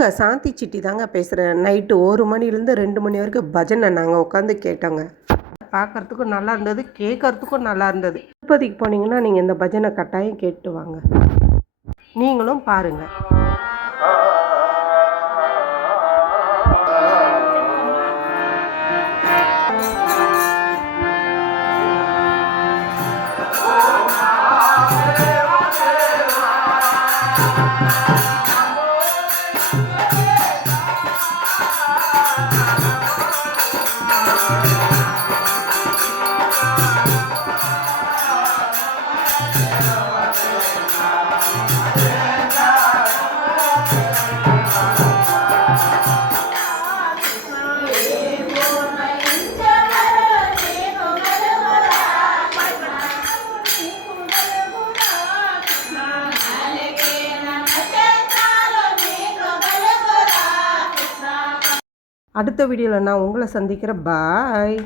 உங்கள் சாந்தி சிட்டி தாங்க பேசுகிறேன். நைட்டு 1 மணிலேருந்து 2 மணி வரைக்கும் பஜனை நாங்கள் உட்காந்து கேட்டோங்க. பார்க்குறதுக்கும் நல்லா இருந்தது, கேட்குறதுக்கும் நல்லா இருந்தது. திருப்பதிக்கு போனீங்கன்னா நீங்கள் இந்த பஜனை கட்டாயம் கேட்டு வாங்க. நீங்களும் பாருங்கள். அடுத்த வீடியோவில் நான் உங்களை சந்திக்கிறேன். பாய்.